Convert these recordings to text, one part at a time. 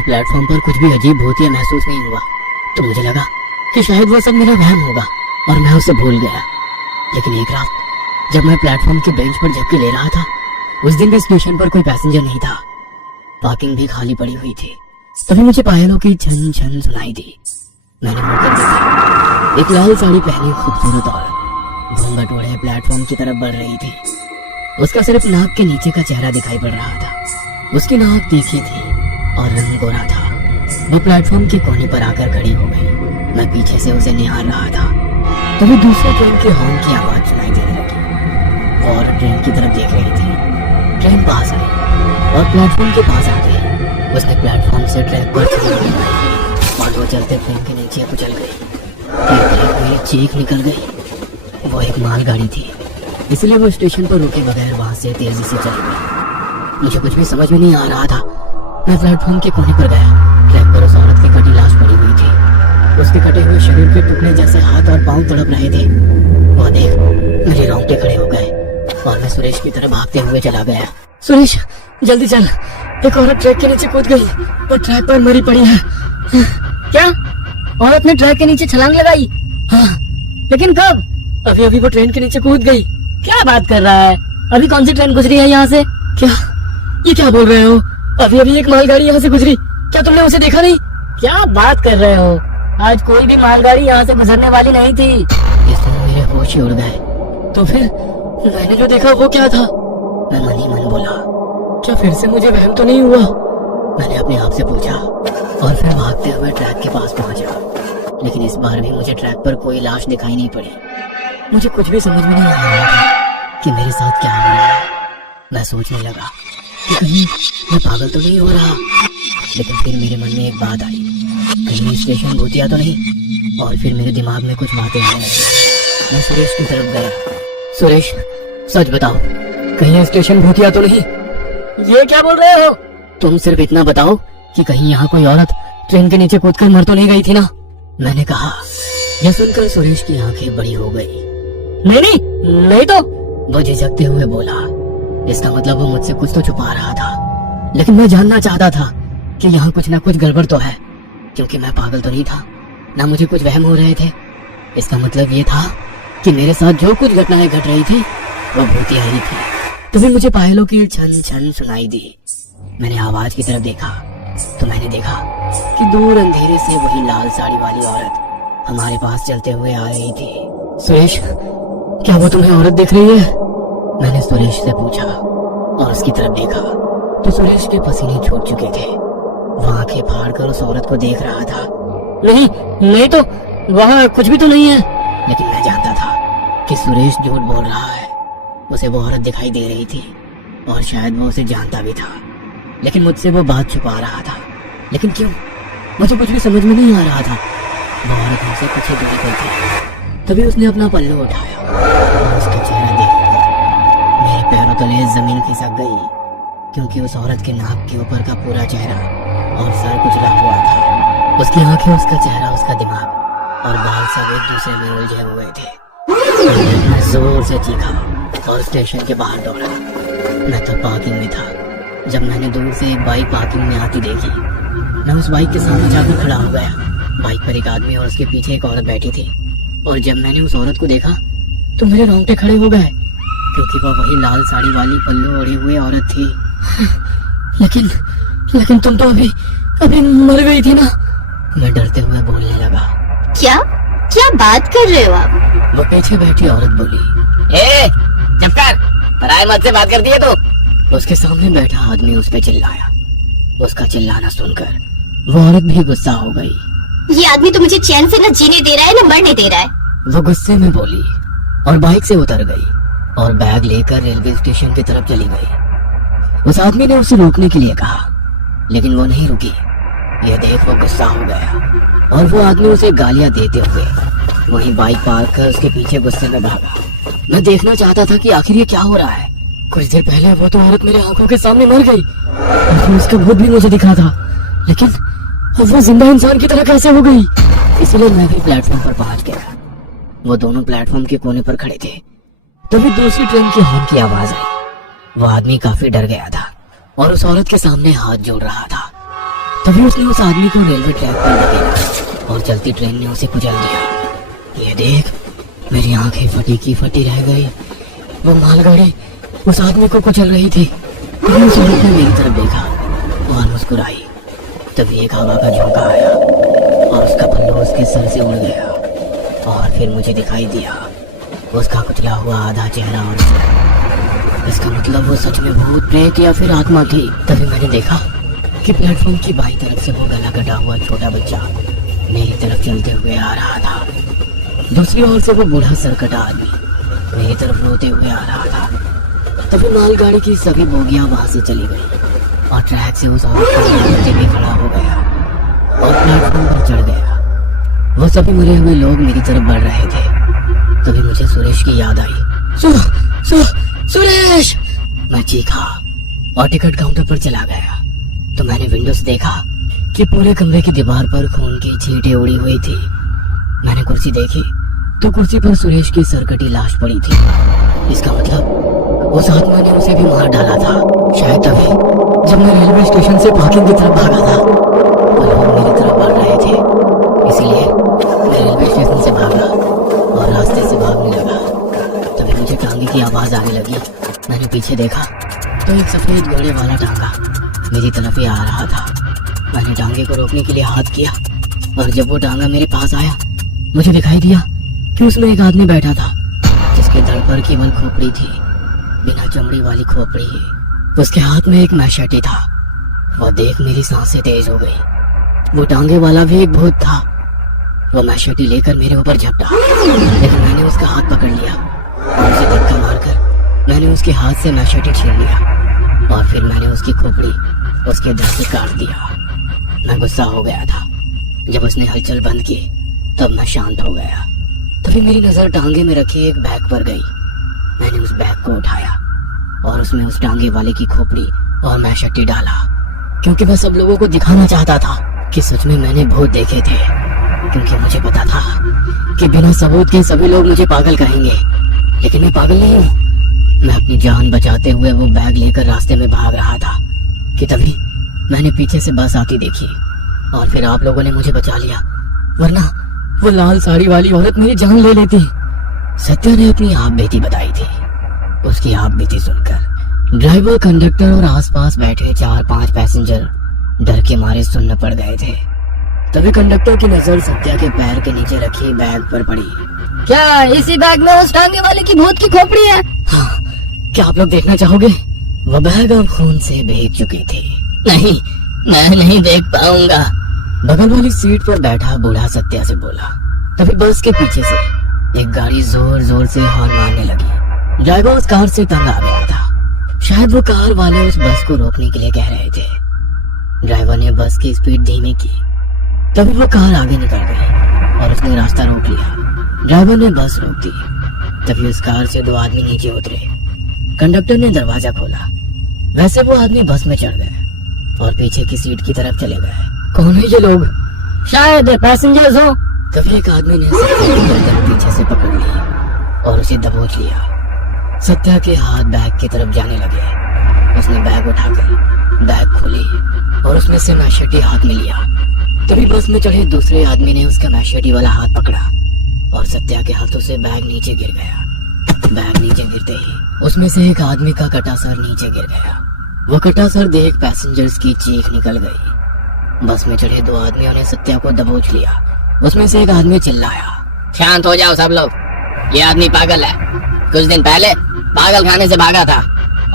मुझे प्लेटफॉर्म पर कुछ भी अजीब भूतिया महसूस नहीं हुआ, तो मुझे लगा कि शायद वो सब मेरा वहम होगा और मैं उसे भूल गया। लेकिन एक रात जब मैं प्लेटफॉर्म के बेंच पर झपकी ले रहा था, उस दिन भी स्टेशन पर कोई पैसेंजर नहीं था, पार्किंग भी खाली पड़ी हुई थी। तभी मुझे पायलों की छन छन सुनाई दी। मैंने मुड़कर देखा, एक लाल साड़ी पहनी खूबसूरत औरत घूंघट ओढ़े प्लेटफॉर्म की तरफ बढ़ रही थी। उसका सिर्फ नाक के नीचे का चेहरा दिखाई पड़ रहा था। उसकी नाक तीखी थी और रंग गोरा था। वो प्लेटफॉर्म के कोने पर आकर खड़ी हो गई। मैं पीछे से उसे निहार रहा था। तभी दूसरे ट्रेन के हॉर्न की आवाज सुनाई देने लगी। वो औरत ट्रेन की तरफ देख रही थी। ट्रेन पास आई और प्लेटफॉर्म के पास आ गई। उसने प्लेटफॉर्म से ट्रैक पर और वो चलते ट्रेन के नीचे कुचल गई। चीख निकल गई। वो एक मालगाड़ी थी, इसलिए वो स्टेशन पर रुके बगैर वहां से तेजी से चली गई। मुझे कुछ भी समझ में नहीं आ रहा था। मैं प्लेटफॉर्म के कोने पर गया। ट्रैक पर उस औरत की कटी लाश पड़ी हुई थी। उसके कटे हुए शरीर के टुकड़े जैसे हाथ और पांव तड़प रहे थे। वो देख मेरे रोंगटे खड़े हो गए और मैं सुरेश की तरफ भागते हुए चला गया। सुरेश जल्दी चल, एक औरत ट्रैक के नीचे कूद गई और ट्रैक पर मरी पड़ी है। क्या? औरत ने ट्रैक के नीचे छलांग लगाई? हाँ, लेकिन कब? अभी अभी वो ट्रेन के नीचे कूद गई। क्या बात कर रहा है? अभी कौन सी ट्रेन गुजरी है यहाँ से? क्या ये क्या बोल रहे हो? अभी अभी एक मालगाड़ी यहाँ से गुजरी। क्या तुमने उसे देखा नहीं? क्या बात कर रहे हो? आज कोई भी मालगाड़ी यहाँ से गुजरने वाली नहीं थी। इस समय मेरे होश ही उड़ गए। तो फिर मैंने जो देखा वो क्या था? मैं मन ही मन बोला, क्या फिर से मुझे वहम तो नहीं हुआ? मैंने अपने आप से पूछा और फिर भागते हुए ट्रैक के पास पहुंचा। लेकिन इस बार भी मुझे ट्रैक पर कोई लाश दिखाई नहीं पड़ी। मुझे कुछ भी समझ में नहीं आ रहा था कि मेरे साथ क्या हो रहा है। मैं सोचने लगा कि कहीं मैं पागल तो नहीं हो रहा। लेकिन फिर मेरे मन में एक बात आई, कहीं स्टेशन भूतिया तो नहीं। और फिर मेरे दिमाग में कुछ बातें आने लगी। मैं सुरेश की तरफ गया। सुरेश सच बताओ, कहीं स्टेशन भूतिया तो नहीं? ये क्या बोल रहे हो? तुम सिर्फ इतना बताओ कि कहीं यहाँ कोई औरत ट्रेन के नीचे कूदकर मर तो नहीं गई थी ना? मैंने कहा। यह सुनकर सुरेश की आंखें बड़ी हो गई। नहीं तो, वो झिझकते हुए बोला। इसका मतलब वो मुझसे कुछ तो छुपा रहा था। लेकिन मैं जानना चाहता था कि यहाँ कुछ ना कुछ गड़बड़ तो है, क्योंकि मैं पागल तो नहीं था, ना मुझे कुछ वहम हो रहे थे। इसका मतलब ये था कि मेरे साथ जो कुछ घटनाएं घट रही थी वो भूतिया ही थी। तभी मुझे पायलों की छन छन सुनाई दी। मैंने आवाज की तरफ देखा तो मैंने देखा कि दूर अंधेरे से वही लाल साड़ी वाली औरत हमारे पास चलते हुए आ रही थी। सुरेश, क्या वो तुम्हें औरत दिख रही है? मैंने सुरेश से पूछा और उसकी तरफ देखा तो सुरेश के पसीने छूट चुके थे। वो आंखें फाड़कर उस औरत को देख रहा था। नहीं तो वहाँ कुछ भी तो नहीं है। लेकिन मैं जानता था कि सुरेश झूठ बोल रहा है। उसे वो औरत दिखाई दे रही थी और शायद वो उसे जानता भी था, लेकिन मुझसे वो बात छुपा रहा था। लेकिन क्यों? मुझे कुछ भी समझ में नहीं आ रहा था। वो औरत हमसे कुछ ही दूरी पर थी। तभी उसने अपना पल्लू उठाया और उसका चेहरा देखकर मेरे पैरों तले जमीन खिसक गई, क्योंकि उस औरत के नाक के ऊपर का पूरा चेहरा और सर कुचला हुआ था। उसकी आंखें, उसका चेहरा, उसका दिमाग और बाल सब एक दूसरे में उलझे हुए थे। मैं जोर से चीखा और स्टेशन के बाहर दौड़ा। मैं तो पार्किंग में था जब मैंने दूर से एक बाइक पार्किंग में आती देखी। मैं उस बाइक के सामने जाकर खड़ा हो गया। बाइक पर एक आदमी और उसके पीछे एक औरत बैठी थी। और जब मैंने उस औरत को देखा तो मेरे रोंगटे खड़े हो गए, क्योंकि वह वही लाल साड़ी वाली पल्लू ओढ़ी हुई औरत थी। लेकिन तुम तो अभी मर गई थी ना? मैं डरते हुए बोलने लगा। क्या बात कर रहे हो आप? वो पीछे बैठी औरत बोली, चुप कर, पराये मर्द से बात करती है तो। उसके सामने बैठा आदमी उस पे चिल्लाया। उसका चिल्लाना सुनकर वो औरत भी गुस्सा हो गई। ये आदमी तो मुझे चैन से न जीने दे रहा है न मरने दे रहा है। वो गुस्से में बोली और बाइक से उतर गई और बैग लेकर रेलवे स्टेशन की तरफ चली गई। उस आदमी ने उसे रोकने के लिए कहा, लेकिन वो नहीं रुकी। यह देख वो गुस्सा हो गया और वो आदमी उसे गालियां देते हुए वहीं बाइक पार्क कर उसके पीछे गुस्से में भागा। मैं देखना चाहता था कि आखिर ये क्या हो रहा है। कुछ देर पहले वो तो औरत मेरे आंखों के सामने मर गई और फिर उसका भूत भी मुझे दिखा था, लेकिन वो जिंदा इंसान की तरह कैसे हो गई? इसलिए मैं भी प्लेटफॉर्म पर पहुंच गया। वो दोनों प्लेटफॉर्म के कोने पर खड़े थे। तभी दूसरी ट्रेन की हॉर्न की आवाज आई। वो आदमी काफी डर गया था और उस औरत के सामने हाथ जोड़ रहा था। तभी उसने उस आदमी को रेलवे ट्रैक पर धकेला और चलती ट्रेन ने उसे कुचल दिया। ये देख, मेरी आंखें फटी की फटी रह गई। वो मालगाड़ी उस आदमी को कुचल रही थी। तभी उस औरत ने मेरी तरफ देखा और मुस्कुराई। तभी एक हवा का झोंका आया और उसका पल्लू उसके सर से उड़ गया और फिर मुझे दिखाई दिया उसका कुचला हुआ आधा चेहरा और सर। इसका मतलब वो सच में भूत प्रेत या फिर आत्मा थी। तभी मैंने देखा कि प्लेटफॉर्म की बाईं तरफ से वो गला कटा हुआ छोटा बच्चा मेरी तरफ चलते हुए आ रहा था। दूसरी ओर से वो बूढ़ा सरकटा आदमी मेरी तरफ रोते हुए आ रहा था। तभी मालगाड़ी की सभी बोगियां वहां से चली गई और ट्रैक से उस औरत का बच्चे भी खड़ा हो गया और प्लेटफॉर्म पर चढ़ गया। वो सभी मरे हुए लोग मेरी तरफ बढ़ रहे थे। तभी मुझे सुरेश की याद आई। सुरेश! मैं चीखा और टिकट काउंटर पर चला गया। तो मैंने विंडो से देखा कि पूरे कमरे की दीवार पर खून की छींटें उड़ी हुई थी। मैंने कुर्सी देखी तो कुर्सी पर सुरेश की सरकटी लाश पड़ी थी। इसका मतलब उस आत्मा ने उसे भी मार डाला था। शायद तभी जब मैं रेलवे स्टेशन से पार्किंग की तरफ भागा था वो लोग मेरी तरफ बढ़ रहे थे, इसलिए मैं रेलवे स्टेशन से भागा और रास्ते से भागने लगा। तभी मुझे टांगे की आवाज आने लगी। मैंने पीछे देखा तो एक सफेद घोड़े वाला टांगा मेरी तरफ ही आ रहा था। मैंने टांगे को रोकने के लिए हाथ किया और जब वो टांगा मेरे पास आया मुझे दिखाई दिया कि उसमें एक आदमी बैठा था जिसके धड़ पर केवल खोपड़ी थी, बिना चमड़ी वाली खोपड़ी। उसके हाथ में एक मैशेटी था। वह देख मेरी सांसें तेज हो गई। वो टांगे वाला भी एक भूत था। वो मैशेटी लेकर मेरे ऊपर झपटा, लेकिन मैंने उसका हाथ पकड़ लिया और उसे धक्का मारकर मैंने उसके हाथ से मैशेटी छीन लिया और फिर मैंने उसकी खोपड़ी उसके धड़ से काट दिया। मैं गुस्सा हो गया था। जब उसने हलचल बंद की तब मैं शांत हो गया। तभी मेरी नजर टांगे में रखे एक बैग पर गई। मैंने उस बैग को उठाया और उसमें उस टांगे वाले की खोपड़ी और मैशेटी डाला, क्योंकि मैं सब लोगों को दिखाना चाहता था कि सच में मैंने भूत देखे थे। क्योंकि मुझे पता था कि बिना सबूत के सभी लोग मुझे पागल कहेंगे, लेकिन मैं पागल नहीं हूँ। मैं अपनी जान बचाते हुए वो बैग लेकर रास्ते में भाग रहा था कि तभी मैंने पीछे से बस आती देखी और फिर आप लोगों ने मुझे बचा लिया, वरना वो लाल साड़ी वाली औरत मेरी जान ले लेती। सत्या ने अपनी आप बीती बताई थी। उसकी आप बीती सुनकर ड्राइवर, कंडक्टर और आसपास बैठे 4-5 पैसेंजर डर के मारे सुन्न पड़ गए थे। तभी कंडक्टर की नजर सत्या के पैर के नीचे रखी बैग पर पड़ी। क्या इसी बैग में उस टांगे वाले की भूत की खोपड़ी है? हाँ, क्या आप लोग देखना चाहोगे? वह बैग अब खून से भीग चुकी थी। नहीं, मैं नहीं देख पाऊंगा। बगल वाली सीट पर बैठा बूढ़ा सत्या से बोला। तभी बस के पीछे से एक गाड़ी जोर जोर से हॉर्न मारने लगी। ड्राइवर उस कार से तंग आ गया था। शायद वो कार वाले उस बस को रोकने के लिए कह रहे थे। ड्राइवर ने बस की स्पीड धीमी की। तभी वो कार आगे निकल गई और उसने रास्ता रोक लिया। ड्राइवर ने बस रोक दी। तभी उस कार से 2 आदमी नीचे उतरे। कंडक्टर ने दरवाजा खोला। वैसे वो आदमी बस में चढ़ गए और पीछे की सीट की तरफ चले गए। कौन है ये लोग? शायद पैसेंजर्स हो। तभी एक आदमी ने सत्या की गर्दन पीछे से पकड़ ली और उसे दबोच लिया। सत्या के हाथ बैग की तरफ जाने लगे। उसने बैग उठाकर बैग खोली और उसमें से मैशेटी हाथ में लिया। तभी बस में चढ़े दूसरे आदमी ने उसका मैशेटी वाला हाथ पकड़ा और सत्या के हाथों से बैग नीचे गिर गया। बैग नीचे गिरते ही उसमें से एक आदमी का कटा सर नीचे गिर गया। वो कटा सर देख पैसेंजर्स की चीख निकल गई। बस में चढ़े 2 आदमियों ने सत्या को दबोच लिया। उसमें से एक आदमी चिल्लाया, शांत हो जाओ सब लोग, ये आदमी पागल है। कुछ दिन पहले पागल खाने से भागा था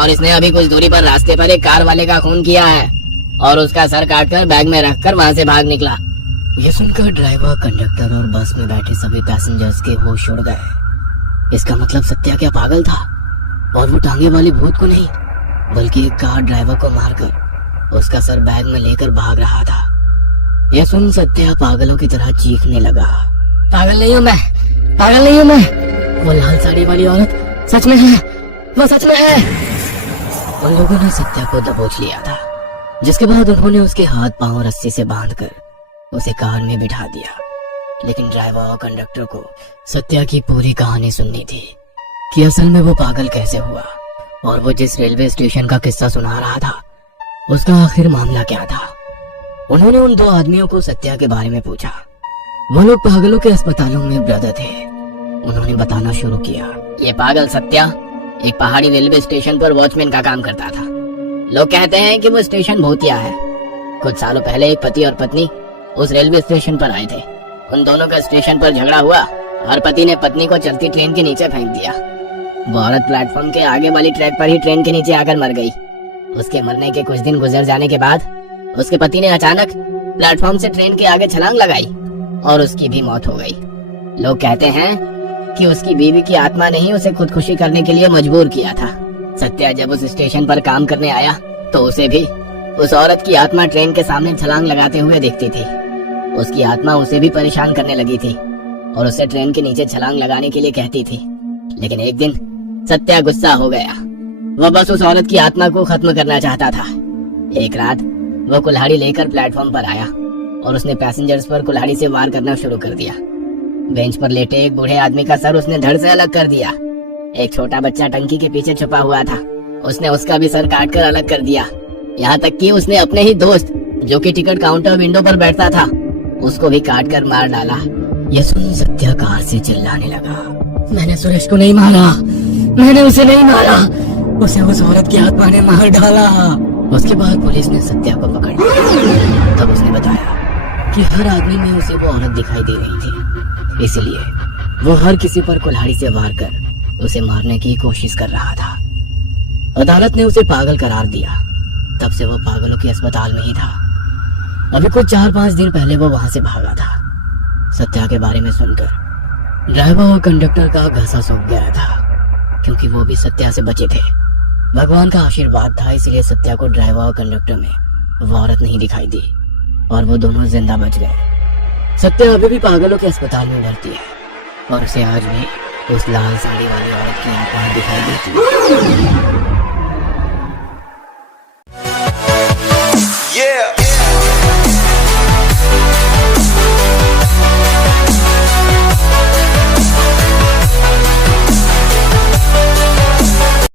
और इसने अभी कुछ दूरी पर रास्ते पर एक कार वाले का खून किया है और उसका सर काटकर बैग में रखकर वहां से भाग निकला। ये सुनकर ड्राइवर, कंडक्टर और बस में बैठे सभी पैसेंजर्स के होश उड़ गए। इसका मतलब सत्या क्या पागल था और वो टांगे वाली भूत को नहीं बल्कि एक कार ड्राइवर को मारकर उसका सर बैग में लेकर भाग रहा था। यह सुन सत्या पागलों की तरह चीखने लगा, पागल नहीं हूँ मैं, पागल नहीं हूँ मैं। वो लाल साड़ी वाली औरत सच में है, वो सच में है। उन लोगों ने सत्या को दबोच लिया था, जिसके बाद उन्होंने उसके हाथ पांव रस्सी से बांधकर उसे कार में बिठा दिया। लेकिन ड्राइवर और कंडक्टर को सत्या की पूरी कहानी सुननी थी कि असल में वो पागल कैसे हुआ और वो जिस रेलवे स्टेशन का किस्सा सुना रहा था उसका आखिर मामला क्या था। उन्होंने उन दो आदमियों को सत्या के बारे में पूछा। वो लोग पागलों के अस्पतालों में ब्रदर थे। उन्होंने बताना शुरू किया। ये पागल सत्या एक पहाड़ी रेलवे स्टेशन पर वॉचमैन का काम करता था। लोग कहते हैं कि वो स्टेशन भूतिया है। कुछ सालों पहले एक पति और पत्नी उस रेलवे स्टेशन पर आए थे। उन दोनों का स्टेशन पर झगड़ा हुआ और पति ने पत्नी को चलती ट्रेन के नीचे फेंक दिया। वो औरत प्लेटफॉर्म के आगे वाली ट्रैक पर ही ट्रेन के नीचे आकर मर गई। उसके मरने के कुछ दिन गुजर जाने के बाद उसके पति ने अचानक प्लेटफॉर्म से ट्रेन के आगे छलांग लगाई और उसकी भी मौत हो गई। लोग कहते हैं कि उसकी बीवी की आत्मा ने ही उसे खुदकुशी करने के लिए मजबूर किया था। सत्या जब उस स्टेशन पर काम करने आया तो उसे भी उस औरत की आत्मा ट्रेन के सामने छलांग लगाते हुए दिखती थी। उसकी आत्मा उसे भी परेशान करने लगी थी और उसे ट्रेन के नीचे छलांग लगाने के लिए कहती थी। लेकिन एक दिन सत्या गुस्सा हो गया। वह बस उस औरत की आत्मा को खत्म करना चाहता था। एक रात वह कुल्हाड़ी लेकर प्लेटफॉर्म पर आया और उसने पैसेंजर्स पर कुल्हाड़ी से वार करना शुरू कर दिया। बेंच पर लेटे एक बूढ़े आदमी का सर उसने धड़ से अलग कर दिया। एक छोटा बच्चा टंकी के पीछे छुपा हुआ था, उसने उसका भी सर काट कर अलग कर दिया। यहाँ तक कि उसने अपने ही दोस्त जो कि टिकट काउंटर विंडो पर बैठता था उसको भी काट कर मार डाला। यह सुन सत्या कार से चिल्लाने लगा, मैंने सुरेश को नहीं मारा, मैंने उसे नहीं मारा, उसे उस औरत की आत्मा ने मार डाला। उसके बाद पुलिस ने सत्या को पकड़ लिया। तब उसने बताया कि हर आदमी में उसे वो औरत दिखाई दे रही थी, इसलिए वो हर किसी पर कुल्हाड़ी से वार कर उसे मारने की कोशिश कर रहा था। अदालत ने उसे पागल करार दिया। तब से वो पागलों के अस्पताल में ही था। अभी कुछ 4-5 दिन पहले वो वहां से भागा था। सत्या के बारे में सुनकर ड्राइवर और कंडक्टर का घसा सूख गया था, क्योंकि वो भी सत्या से बचे थे। भगवान का आशीर्वाद था, इसलिए सत्या को ड्राइवर और कंडक्टर में वो औरत नहीं दिखाई दी और वो दोनों जिंदा बच गए। सत्या अभी भी पागलों के अस्पताल में भर्ती है और उसे आज भी उस लाल साड़ी वाली औरत की आत्मा दिखाई देती है। Yeah.